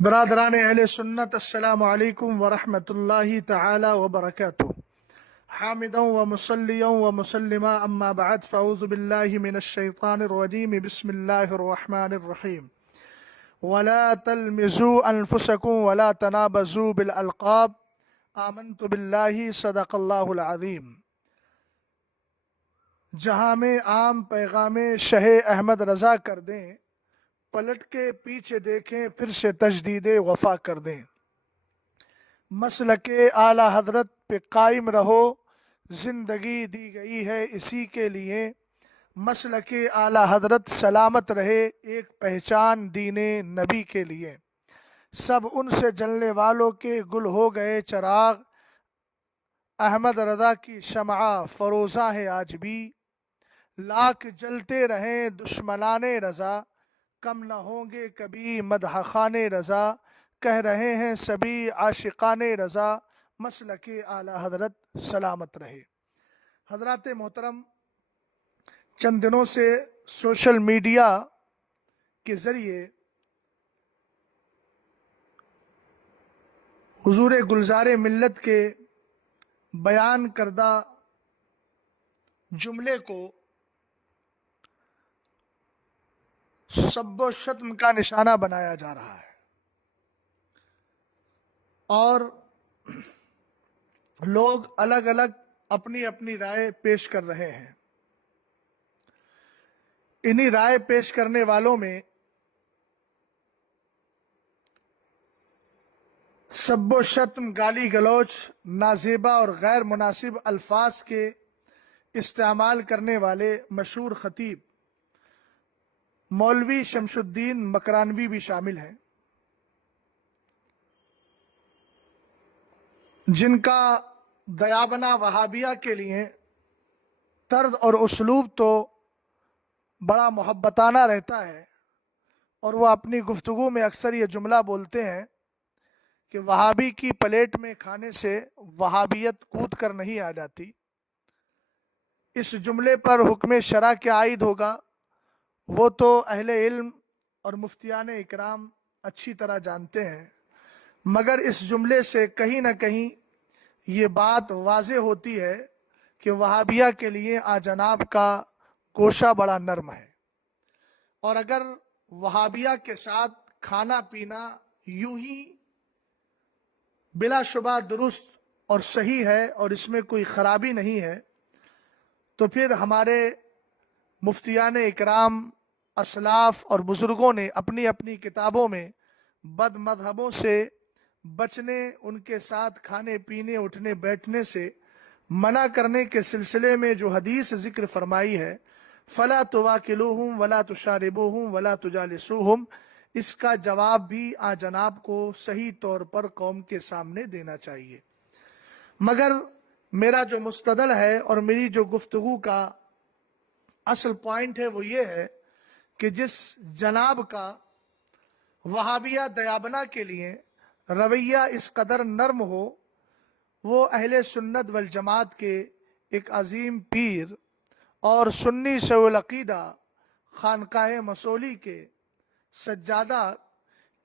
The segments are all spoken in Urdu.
برادران اہل سنت، السلام علیکم ورحمۃ اللہ تعالی وبرکاتہ۔ حامدا ومصلیا ومسلما اما بعد فاعوذ باللہ من الشیطان الرجیم، بسم اللہ الرحمن الرحیم۔ ولا تلمزوا انفسکم ولا تنابزوا بالالقاب، آمنت باللہ، صدق اللہ العظیم۔ جہاں میں عام پیغام شہ احمد رضا کر دیں، پلٹ کے پیچھے دیکھیں پھر سے تجدید وفا کر دیں۔ مسلک اعلی حضرت پہ قائم رہو، زندگی دی گئی ہے اسی کے لیے۔ مسلک اعلی حضرت سلامت رہے، ایک پہچان دین نبی کے لیے۔ سب ان سے جلنے والوں کے گل ہو گئے چراغ، احمد رضا کی شمع فروزاں ہے آج بھی۔ لاکھ جلتے رہیں دشمنان رضا، کم نہ ہوں گے کبھی مدح خوان رضا۔ کہہ رہے ہیں سبھی عاشقان رضا، مسلک اعلی حضرت سلامت رہے۔ حضرات محترم، چند دنوں سے سوشل میڈیا کے ذریعے حضور گلزار ملت کے بیان کردہ جملے کو سب و شتم کا نشانہ بنایا جا رہا ہے، اور لوگ الگ الگ اپنی اپنی رائے پیش کر رہے ہیں۔ انہی رائے پیش کرنے والوں میں سب و شتم، گالی گلوچ، نازیبا اور غیر مناسب الفاظ کے استعمال کرنے والے مشہور خطیب مولوی شمس الدین مکرانوی بھی شامل ہیں، جن کا دیابنا وہابیہ کے لیے طرز اور اسلوب تو بڑا محبتانہ رہتا ہے، اور وہ اپنی گفتگو میں اکثر یہ جملہ بولتے ہیں کہ وہابی کی پلیٹ میں کھانے سے وہابیت کود کر نہیں آ جاتی۔ اس جملے پر حکم شرع کیا عائد ہوگا وہ تو اہل علم اور مفتیان اکرام اچھی طرح جانتے ہیں، مگر اس جملے سے کہیں نہ کہیں یہ بات واضح ہوتی ہے کہ وہابیہ کے لیے جناب کا گوشہ بڑا نرم ہے، اور اگر وہابیہ کے ساتھ کھانا پینا یوں ہی بلا شبہ درست اور صحیح ہے اور اس میں کوئی خرابی نہیں ہے، تو پھر ہمارے مفتیان اکرام، اسلاف اور بزرگوں نے اپنی اپنی کتابوں میں بد مذہبوں سے بچنے، ان کے ساتھ کھانے پینے اٹھنے بیٹھنے سے منع کرنے کے سلسلے میں جو حدیث ذکر فرمائی ہے، فَلَا تُوَاكِلُوهُمْ وَلَا تُشَارِبُوهُمْ وَلَا تُجَالِسُوهُمْ، اس کا جواب بھی جناب کو صحیح طور پر قوم کے سامنے دینا چاہیے۔ مگر میرا جو مستدل ہے اور میری جو گفتگو کا اصل پوائنٹ ہے وہ یہ ہے کہ جس جناب کا وہابیہ دیابنا کے لیے رویہ اس قدر نرم ہو، وہ اہل سنت والجماعت کے ایک عظیم پیر اور سنی شیخ العقیدہ خانقاہ مصولی کے سجادہ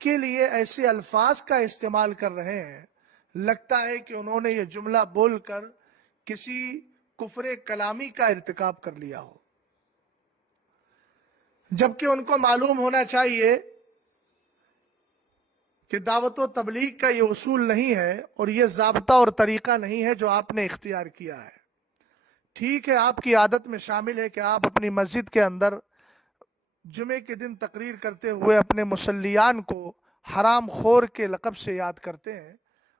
کے لیے ایسے الفاظ کا استعمال کر رہے ہیں، لگتا ہے کہ انہوں نے یہ جملہ بول کر کسی کفر کلامی کا ارتکاب کر لیا ہو، جبکہ ان کو معلوم ہونا چاہیے کہ دعوت و تبلیغ کا یہ اصول نہیں ہے اور یہ ضابطہ اور طریقہ نہیں ہے جو آپ نے اختیار کیا ہے۔ ٹھیک ہے، آپ کی عادت میں شامل ہے کہ آپ اپنی مسجد کے اندر جمعے کے دن تقریر کرتے ہوئے اپنے مصلیان کو حرام خور کے لقب سے یاد کرتے ہیں،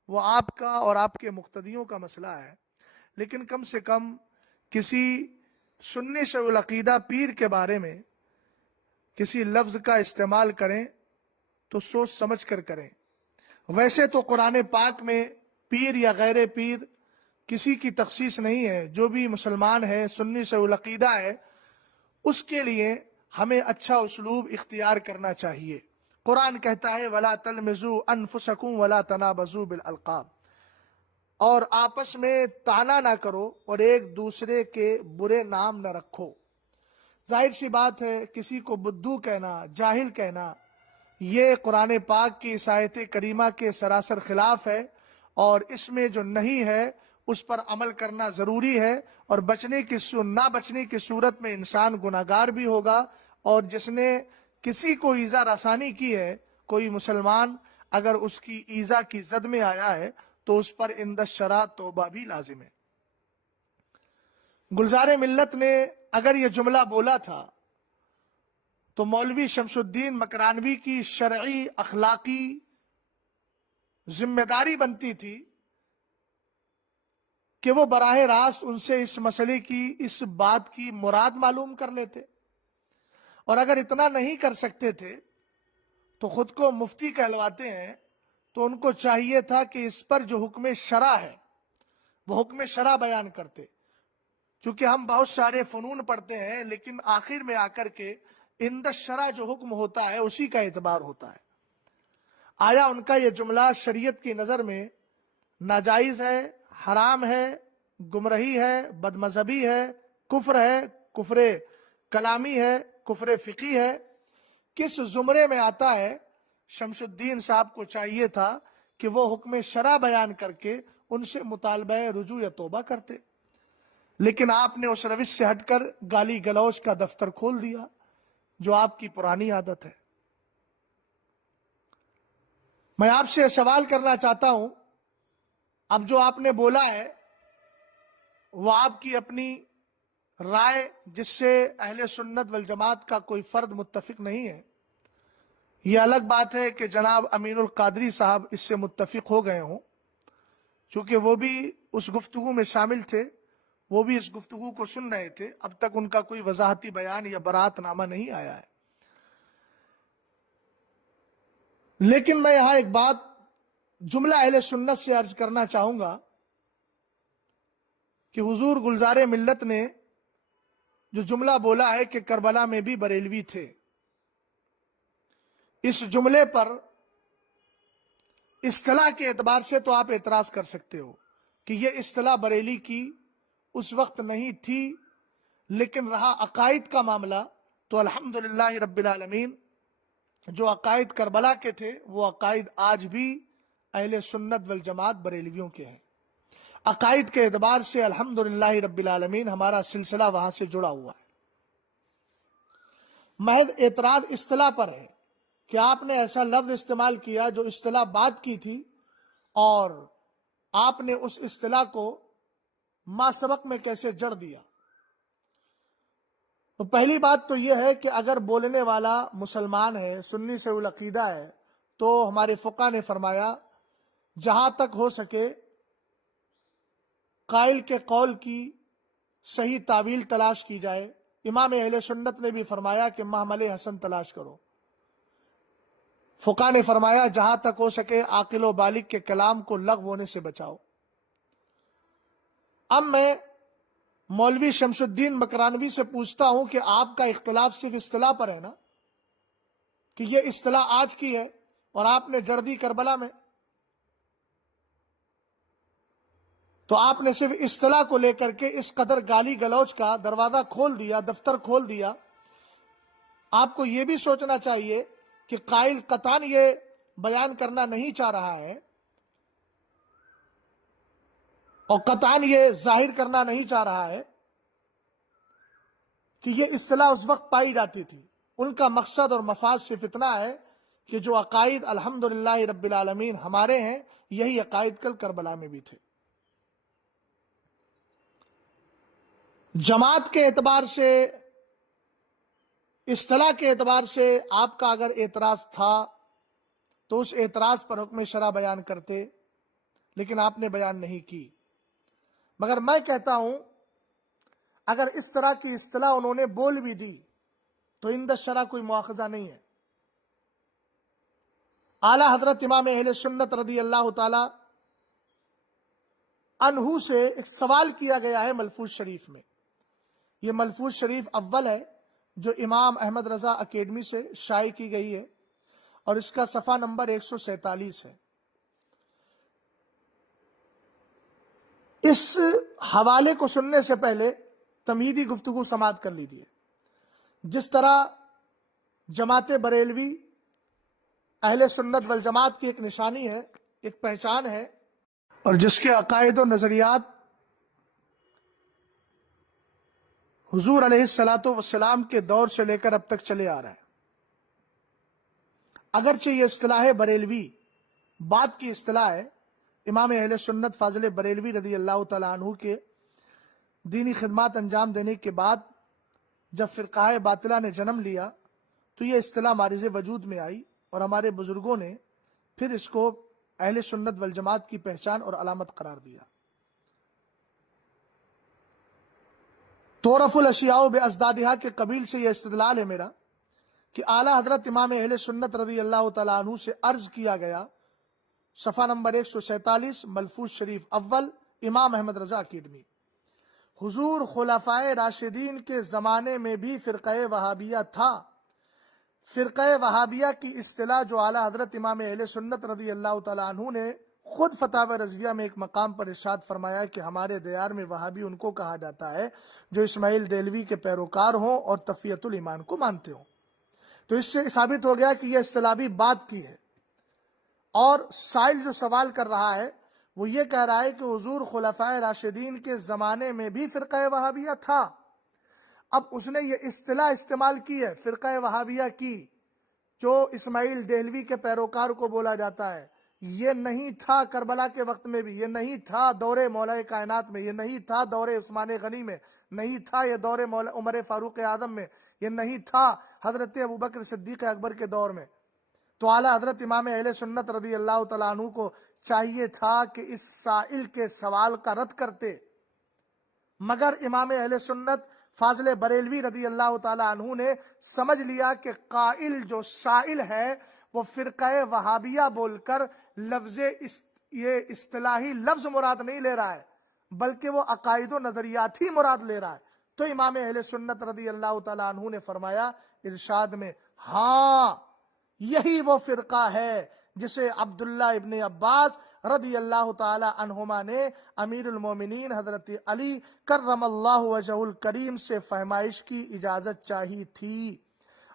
وہ آپ کا اور آپ کے مقتدیوں کا مسئلہ ہے، لیکن کم سے کم کسی سنی شیخ العقیدہ پیر کے بارے میں کسی لفظ کا استعمال کریں تو سوچ سمجھ کر کریں۔ ویسے تو قرآن پاک میں پیر یا غیر پیر کسی کی تخصیص نہیں ہے، جو بھی مسلمان ہے، سنی شیخ العقیدہ ہے، اس کے لیے ہمیں اچھا اسلوب اختیار کرنا چاہیے۔ قرآن کہتا ہے وَلَا تَلْمِزُوا أَنفُسَكُمْ وَلَا تَنَابَزُوا بِالْأَلْقَابِ، اور آپس میں طعنہ نہ کرو اور ایک دوسرے کے برے نام نہ رکھو۔ ظاہر سی بات ہے، کسی کو بدھو کہنا، جاہل کہنا یہ قرآن پاک کی اس آیت کریمہ کے سراسر خلاف ہے، اور اس میں جو نہیں ہے اس پر عمل کرنا ضروری ہے، اور نہ بچنے کی صورت میں انسان گناہگار بھی ہوگا۔ اور جس نے کسی کو ایذا رسانی کی ہے، کوئی مسلمان اگر اس کی ایذا کی زد میں آیا ہے تو اس پر عند الشرع توبہ بھی لازم ہے۔ گلزار ملت نے اگر یہ جملہ بولا تھا تو مولوی شمس الدین مکرانوی کی شرعی اخلاقی ذمہ داری بنتی تھی کہ وہ براہ راست ان سے اس مسئلے کی، اس بات کی مراد معلوم کر لیتے، اور اگر اتنا نہیں کر سکتے تھے تو خود کو مفتی کہلواتے ہیں، تو ان کو چاہیے تھا کہ اس پر جو حکم شرع ہے وہ حکم شرع بیان کرتے۔ چونکہ ہم بہت سارے فنون پڑھتے ہیں لیکن آخر میں آ کر کے عند الشرع جو حکم ہوتا ہے اسی کا اعتبار ہوتا ہے۔ آیا ان کا یہ جملہ شریعت کی نظر میں ناجائز ہے، حرام ہے، گمراہی ہے، بد مذہبی ہے، کفر کلامی ہے، کفر فقہی ہے، کس زمرے میں آتا ہے؟ شمس الدین صاحب کو چاہیے تھا کہ وہ حکم شرع بیان کر کے ان سے مطالبہ رجوع یا توبہ کرتے، لیکن آپ نے اس روش سے ہٹ کر گالی گلوچ کا دفتر کھول دیا، جو آپ کی پرانی عادت ہے۔ میں آپ سے سوال کرنا چاہتا ہوں، اب جو آپ نے بولا ہے وہ آپ کی اپنی رائے، جس سے اہل سنت والجماعت کا کوئی فرد متفق نہیں ہے۔ یہ الگ بات ہے کہ جناب امین القادری صاحب اس سے متفق ہو گئے ہوں، چونکہ وہ بھی اس گفتگو میں شامل تھے، وہ بھی اس گفتگو کو سن رہے تھے، اب تک ان کا کوئی وضاحتی بیان یا برات نامہ نہیں آیا ہے۔ لیکن میں یہاں ایک بات جملہ اہل سنت سے عرض کرنا چاہوں گا کہ حضور گلزار ملت نے جو جملہ بولا ہے کہ کربلا میں بھی بریلوی تھے، اس جملے پر اصطلاح کے اعتبار سے تو آپ اعتراض کر سکتے ہو کہ یہ اصطلاح بریلی کی اس وقت نہیں تھی، لیکن رہا عقائد کا معاملہ تو الحمدللہ رب العالمین جو عقائد کربلا کے تھے وہ عقائد آج بھی اہل سنت والجماعت بریلویوں کے ہیں۔ عقائد کے اعتبار سے الحمدللہ رب العالمین ہمارا سلسلہ وہاں سے جڑا ہوا ہے۔ محض اعتراض اصطلاح پر ہے کہ آپ نے ایسا لفظ استعمال کیا جو اصطلاح بات کی تھی، اور آپ نے اس اصطلاح کو ما سبق میں کیسے جڑ دیا۔ تو پہلی بات تو یہ ہے کہ اگر بولنے والا مسلمان ہے، سنی سے العقیدہ ہے، تو ہمارے فقہ نے فرمایا جہاں تک ہو سکے قائل کے قول کی صحیح تعویل تلاش کی جائے۔ امام اہل سنت نے بھی فرمایا کہ محمل حسن تلاش کرو۔ فقہ نے فرمایا جہاں تک ہو سکے عاقل و بالغ کے کلام کو لغو ہونے سے بچاؤ۔ اب میں مولوی شمس الدین مکرانوی سے پوچھتا ہوں کہ آپ کا اختلاف صرف اصطلاح پر ہے نا، کہ یہ اصطلاح آج کی ہے اور آپ نے جڑ دی کربلا میں، تو آپ نے صرف اصطلاح کو لے کر کے اس قدر گالی گلوچ کا دروازہ کھول دیا، دفتر کھول دیا۔ آپ کو یہ بھی سوچنا چاہیے کہ قائل قطعاً یہ بیان کرنا نہیں چاہ رہا ہے اور قطعاً یہ ظاہر کرنا نہیں چاہ رہا ہے کہ یہ اصطلاح اس وقت پائی جاتی تھی۔ ان کا مقصد اور مفاد صرف اتنا ہے کہ جو عقائد الحمدللہ رب العالمین ہمارے ہیں، یہی عقائد کل کربلا میں بھی تھے۔ جماعت کے اعتبار سے، اصطلاح کے اعتبار سے آپ کا اگر اعتراض تھا تو اس اعتراض پر حکم شرع بیان کرتے، لیکن آپ نے بیان نہیں کی۔ مگر میں کہتا ہوں اگر اس طرح کی اصطلاح انہوں نے بول بھی دی تو عند الشرع کوئی مواخذہ نہیں ہے۔ اعلیٰ حضرت امام اہل سنت رضی اللہ تعالی عنہ سے ایک سوال کیا گیا ہے ملفوظ شریف میں۔ یہ ملفوظ شریف اول ہے جو امام احمد رضا اکیڈمی سے شائع کی گئی ہے، اور اس کا صفحہ نمبر 147 ہے۔ اس حوالے کو سننے سے پہلے تمہیدی گفتگو سماعت کر لیجیے۔ جس طرح جماعت بریلوی اہل سنت والجماعت کی ایک نشانی ہے، ایک پہچان ہے، اور جس کے عقائد و نظریات حضور علیہ الصلاۃ والسلام کے دور سے لے کر اب تک چلے آ رہا ہے۔ اگرچہ یہ اصطلاح بریلوی بعد کی اصطلاح ہے، امام اہل سنت فاضل بریلوی رضی اللہ تعالیٰ عنہ کے دینی خدمات انجام دینے کے بعد جب فرقہ باطلہ نے جنم لیا تو یہ اصطلاح معرض وجود میں آئی، اور ہمارے بزرگوں نے پھر اس کو اہل سنت والجماعت کی پہچان اور علامت قرار دیا۔ تعرف الاشیاء بازدادها کے قبیل سے یہ استدلال ہے میرا کہ اعلیٰ حضرت امام اہل سنت رضی اللہ تعالیٰ عنہ سے عرض کیا گیا، صفحہ نمبر 147 ملفوظ شریف اول، امام احمد رضا اکیڈمی، حضور خلفائے راشدین کے زمانے میں بھی فرقہ وہابیہ تھا۔ فرقہ وہابیہ کی اصطلاح جو اعلیٰ حضرت امام اہل سنت رضی اللہ تعالیٰ عنہ نے خود فتاوی رضویہ میں ایک مقام پر ارشاد فرمایا کہ ہمارے دیار میں وہابی ان کو کہا جاتا ہے جو اسماعیل دہلوی کے پیروکار ہوں اور تفیت الایمان کو مانتے ہوں۔ تو اس سے ثابت ہو گیا کہ یہ اصطلاح بھی بات کی ہے، اور سائل جو سوال کر رہا ہے وہ یہ کہہ رہا ہے کہ حضور خلفائے راشدین کے زمانے میں بھی فرقہ وہابیہ تھا۔ اب اس نے یہ اصطلاح استعمال کی ہے فرقہ وہابیہ کی، جو اسماعیل دہلوی کے پیروکار کو بولا جاتا ہے۔ یہ نہیں تھا کربلا کے وقت میں بھی، یہ نہیں تھا دور مولا کائنات میں، یہ نہیں تھا دور عثمان غنی میں، نہیں تھا یہ دور عمر فاروق اعظم میں، یہ نہیں تھا حضرت ابوبکر صدیق اکبر کے دور میں۔ تو اعلیٰ حضرت امام اہل سنت رضی اللہ تعالیٰ عنہ کو چاہیے تھا کہ اس سائل کے سوال کا رد کرتے، مگر امام اہل سنت فاضل بریلوی رضی اللہ تعالیٰ عنہ نے سمجھ لیا کہ قائل جو سائل ہے وہ فرقہ وہابیہ بول کر یہ اصطلاحی لفظ مراد نہیں لے رہا ہے، بلکہ وہ عقائد و نظریات ہی مراد لے رہا ہے۔ تو امام اہل سنت رضی اللہ تعالیٰ عنہ نے فرمایا ارشاد میں، ہاں یہی وہ فرقہ ہے جسے عبداللہ ابن عباس رضی اللہ تعالی عنہما نے امیر المومنین حضرت علی کرم اللہ وجہ الکریم سے فہمائش کی اجازت چاہی تھی،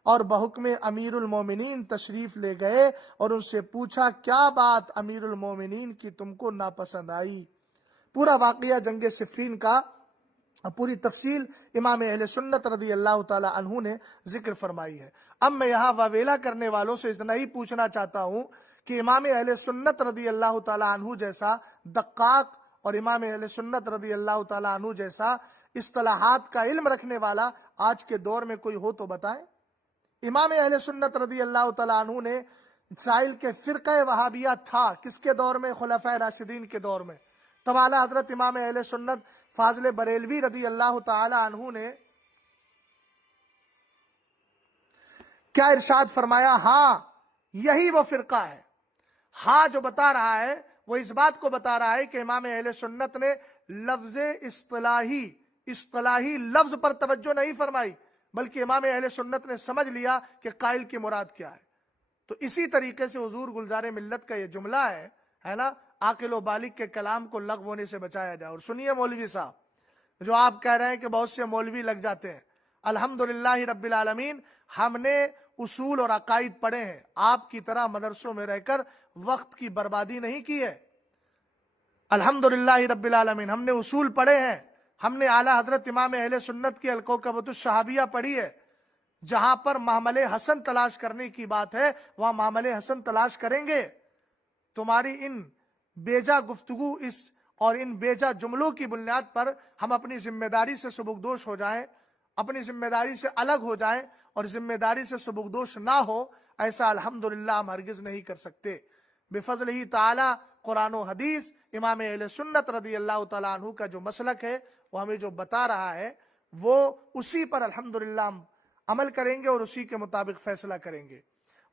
اور بحکم امیر المومنین تشریف لے گئے اور ان سے پوچھا کیا بات امیر المومنین کی تم کو ناپسند آئی۔ پورا واقعہ جنگ صفین کا پوری تفصیل امام اہل سنت رضی اللہ تعالی عنہ نے ذکر فرمائی ہے۔ اب میں یہاں واویلا کرنے والوں سے اتنا ہی پوچھنا چاہتا ہوں کہ امام اہل سنت رضی اللہ تعالی عنہ جیسا دقاق اور امام اہل سنت رضی اللہ تعالی عنہ جیسا اصطلاحات کا علم رکھنے والا آج کے دور میں کوئی ہو تو بتائیں۔ امام اہل سنت رضی اللہ تعالی عنہ نے سائل کے فرقہ وہابیہ تھا کس کے دور میں؟ خلفائے راشدین کے دور میں۔ تب اعلیٰ حضرت امام اہل سنت فاضل بریلوی رضی اللہ تعالی عنہ نے کیا ارشاد فرمایا؟ ہاں یہی وہ فرقہ ہے۔ ہاں جو بتا رہا ہے وہ اس بات کو بتا رہا ہے کہ امام اہل سنت نے لفظ اصطلاحی لفظ پر توجہ نہیں فرمائی، بلکہ امام اہل سنت نے سمجھ لیا کہ قائل کی مراد کیا ہے۔ تو اسی طریقے سے حضور گلزار ملت کا یہ جملہ ہے نا، عاقل و بالغ کے کلام کو لغو ہونے سے بچایا جائے۔ اور سنیے مولوی صاحب، جو آپ کہہ رہے ہیں کہ بہت سے مولوی لگ جاتے ہیں، الحمدللہ رب العالمین ہم نے اصول اور عقائد پڑھے ہیں، آپ کی طرح مدرسوں میں رہ کر وقت کی بربادی نہیں کی ہے۔ الحمدللہ رب العالمین ہم نے اصول پڑھے ہیں، ہم نے اعلیٰ حضرت امام اہل سنت کی الکوکبۃ الشہابیہ پڑھی ہے۔ جہاں پر معاملے حسن تلاش کرنے کی بات ہے وہاں معاملے حسن تلاش کریں گے۔ تمہاری ان بیجا گفتگو اور ان بیجا جملوں کی بنیاد پر ہم اپنی ذمہ داری سے سبکدوش ہو جائیں، اپنی ذمہ داری سے الگ ہو جائیں اور ذمہ داری سے سبکدوش نہ ہو، ایسا الحمدللہ ہم ہرگز نہیں کر سکتے۔ بفضل ہی تعالی قرآن و حدیث امام اہل سنت رضی اللہ تعالیٰ عنہ کا جو مسلک ہے وہ ہمیں جو بتا رہا ہے وہ اسی پر الحمدللہ ہم عمل کریں گے اور اسی کے مطابق فیصلہ کریں گے۔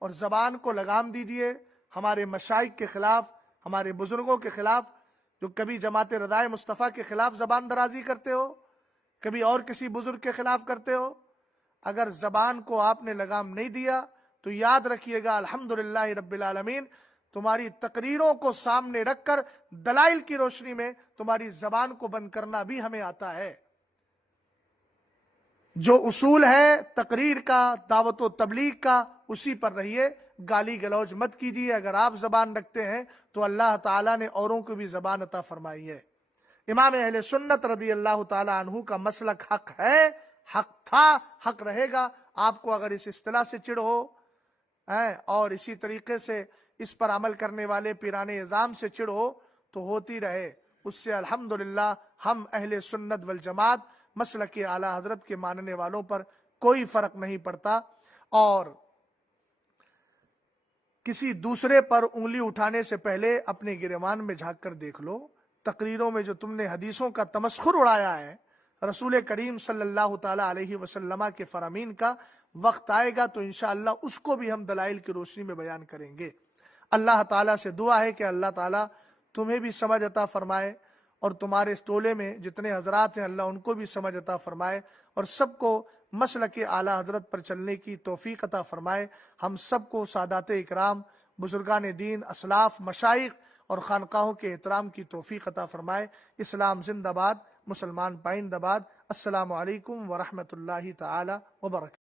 اور زبان کو لگام دیجئے ہمارے مشائخ کے خلاف، ہمارے بزرگوں کے خلاف، جو کبھی جماعت رضائے مصطفیٰ کے خلاف زبان درازی کرتے ہو، کبھی اور کسی بزرگ کے خلاف کرتے ہو۔ اگر زبان کو آپ نے لگام نہیں دیا تو یاد رکھیے گا الحمدللہ رب العالمین تمہاری تقریروں کو سامنے رکھ کر دلائل کی روشنی میں تمہاری زبان کو بند کرنا بھی ہمیں آتا ہے۔ جو اصول ہے تقریر کا، دعوت و تبلیغ کا، اسی پر رہیے۔ گالی گلوچ مت کیجیے. اگر آپ زبان رکھتے ہیں تو اللہ تعالیٰ نے اوروں کو بھی زبان عطا فرمائی ہے. امام اہل سنت رضی اللہ تعالیٰ عنہ کا مسلک حق ہے، حق تھا، حق رہے گا. آپ کو اگر اس اصطلاح سے چڑ ہو اور اسی طریقے سے اس پر عمل کرنے والے پیران اعظام سے چڑ ہو تو ہوتی رہے. اس سے الحمدللہ ہم اہل سنت والجماعت مسلک اعلیٰ حضرت کے ماننے والوں پر کوئی فرق نہیں پڑتا. اور کسی دوسرے پر انگلی اٹھانے سے پہلے اپنے گریبان میں جھانک کر دیکھ لو. تقریروں میں جو تم نے حدیثوں کا تمسخر اڑایا ہے رسول کریم صلی اللہ تعالی علیہ وسلم کے فرامین کا، وقت آئے گا تو انشاءاللہ اس کو بھی ہم دلائل کی روشنی میں بیان کریں گے. اللہ تعالیٰ سے دعا ہے کہ اللہ تعالیٰ تمہیں بھی سمجھ عطا فرمائے اور تمہارے اس ٹولے میں جتنے حضرات ہیں اللہ ان کو بھی سمجھ عطا فرمائے اور سب کو مسلک اعلیٰ حضرت پر چلنے کی توفیق عطا فرمائے. ہم سب کو سادات اکرام، بزرگان دین، اسلاف، مشائخ اور خانقاہوں کے احترام کی توفیق عطا فرمائے. اسلام زندہ باد، مسلمان پائندہ باد. السلام علیکم ورحمۃ اللہ تعالی وبرکاتہ.